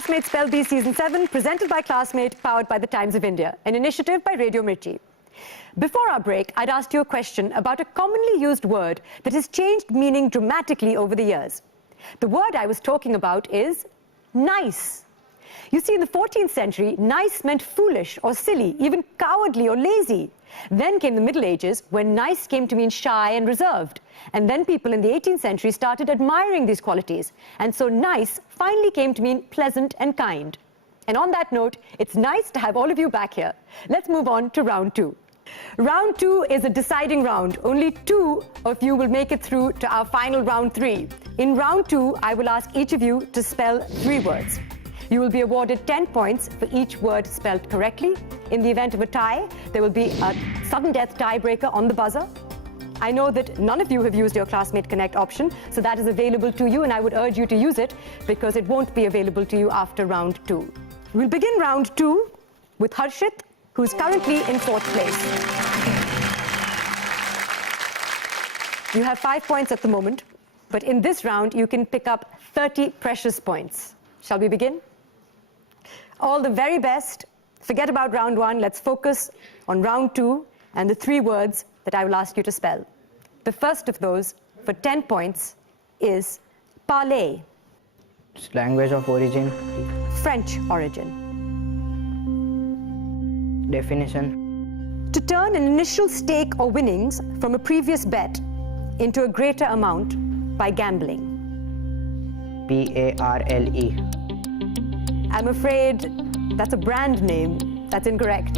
Classmate Spell Bee Season 7, presented by Classmate, powered by the Times of India, an initiative by Radio Mirchi. Before our break, I'd asked you a question about a commonly used word that has changed meaning dramatically over the years. The word I was talking about is nice. You see, in the 14th century, nice meant foolish or silly, even cowardly or lazy. Then came the Middle Ages, when nice came to mean shy and reserved. And then people in the 18th century started admiring these qualities. And so nice finally came to mean pleasant and kind. And on that note, it's nice to have all of you back here. Let's move on to round two. Round two is a deciding round. Only 2 of you will make it through to our final round 3. In round 2, I will ask each of you to spell 3 words. You will be awarded 10 points for each word spelled correctly. In the event of a tie, there will be a sudden death tiebreaker on the buzzer. I know that none of you have used your Classmate Connect option, so that is available to you, and I would urge you to use it because it won't be available to you after round 2. We'll begin round 2 with Harshit, who's currently in 4th place. You have 5 points at the moment, but in this round, you can pick up 30 precious points. Shall we begin? All the very best. Forget about round 1. Let's focus on round 2 and the 3 words that I will ask you to spell. The first of those, for 10 points, is PARLAY. It's language of origin. French origin. Definition. To turn an initial stake or winnings from a previous bet into a greater amount by gambling. PARLE. I'm afraid that's a brand name. That's incorrect.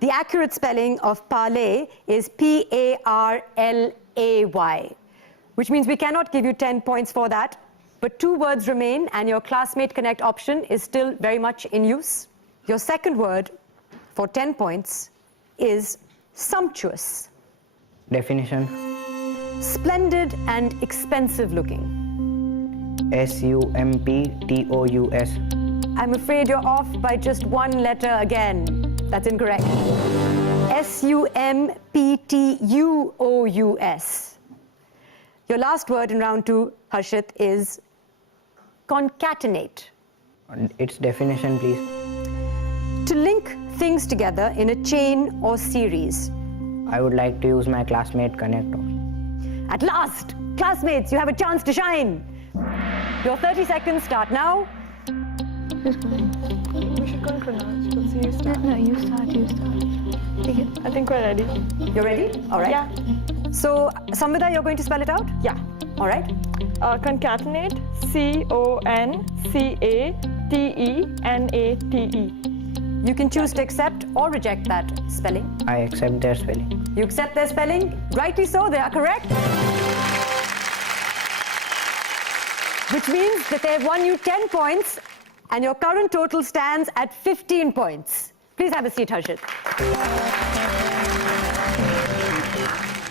The accurate spelling of parlay is PARLAY, which means we cannot give you 10 points for that, but 2 words remain and your Classmate Connect option is still very much in use. Your second word for 10 points is sumptuous. Definition. Splendid and expensive looking. SUMPTOUS. I'm afraid you're off by just 1 letter again. That's incorrect. SUMPTUOUS. Your last word in round 2, Harshit, is concatenate. Its definition, please. To link things together in a chain or series. I would like to use my Classmate Connect. At last! Classmates, you have a chance to shine! Your 30 seconds start now. Who's going? We should go in chronological, so you start. No, you start. Take it. I think we're ready. You're ready? All right. Yeah. So, Samvida, you're going to spell it out? Yeah. All right. Concatenate, CONCATENATE. You can choose to accept or reject that spelling. I accept their spelling. You accept their spelling? Rightly so, they are correct. Which means that they have won you 10 points and your current total stands at 15 points. Please have a seat, Harshit.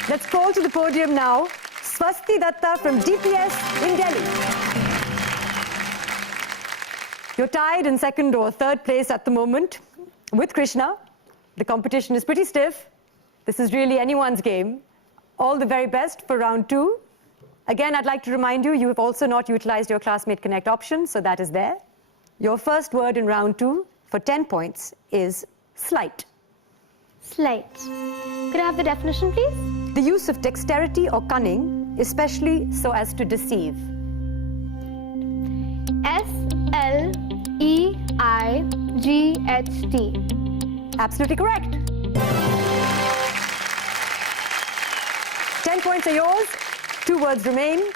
Let's call to the podium now Swasti Datta from DPS in Delhi. You're tied in 2nd or 3rd place at the moment with Krishna. The competition is pretty stiff. This is really anyone's game. All the very best for round 2. Again, I'd like to remind you, you have also not utilized your Classmate Connect option, so that is there. Your first word in round 2 for 10 points is SLEIGHT. SLEIGHT. Could I have the definition, please? The use of dexterity or cunning, especially so as to deceive. SLEIGHT. Absolutely correct. 10 points are yours. 2 words remain.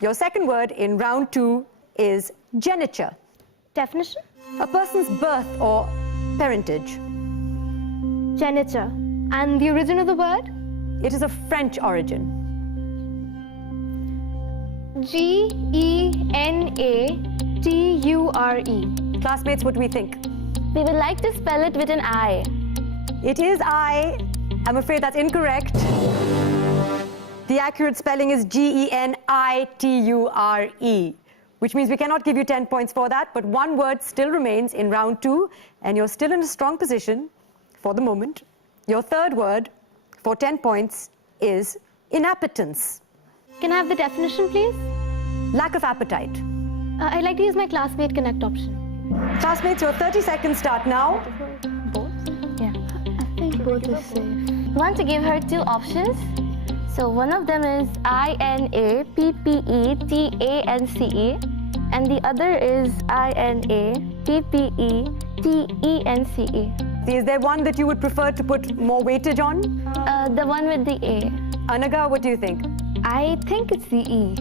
Your second word in round 2 is geniture. Definition? A person's birth or parentage. Geniture. And the origin of the word? It is of French origin. GENATURE. Classmates, what do we think? We would like to spell it with an I. It is I. I'm afraid that's incorrect. The accurate spelling is GENITURE, which means we cannot give you 10 points for that, but 1 word still remains in round 2, and you're still in a strong position for the moment. Your third word for 10 points is inappetence. Can I have the definition, please? Lack of appetite. I'd like to use my Classmate Connect option. Classmates, your 30 seconds start now. Both? Yeah. I think both is safe. Want to give her two options? So one of them is INAPPETANCE and the other is INAPPETENCE. Is there one that you would prefer to put more weightage on? The one with the A. Anaga, what do you think? I think it's the E.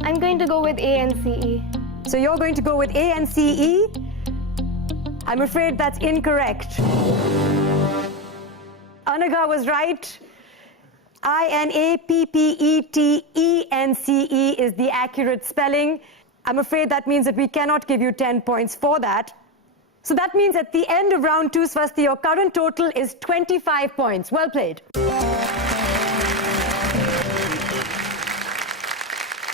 I'm going to go with A and CE. So you're going to go with A and CE? I'm afraid that's incorrect. Anaga was right. INAPPETENCE is the accurate spelling. I'm afraid that means that we cannot give you 10 points for that. So that means at the end of round 2, Swasti, your current total is 25 points. Well played.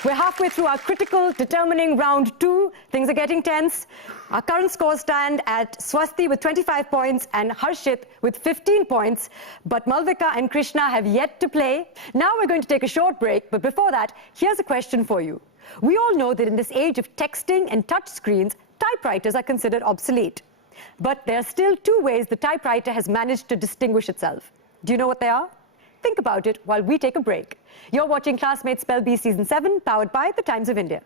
We're halfway through our critical, determining round 2. Things are getting tense. Our current scores stand at Swasti with 25 points and Harshit with 15 points. But Malvika and Krishna have yet to play. Now we're going to take a short break. But before that, here's a question for you. We all know that in this age of texting and touch screens, typewriters are considered obsolete. But there are still 2 ways the typewriter has managed to distinguish itself. Do you know what they are? Think about it while we take a break. You're watching Classmate Spell Bee Season 7, powered by The Times of India.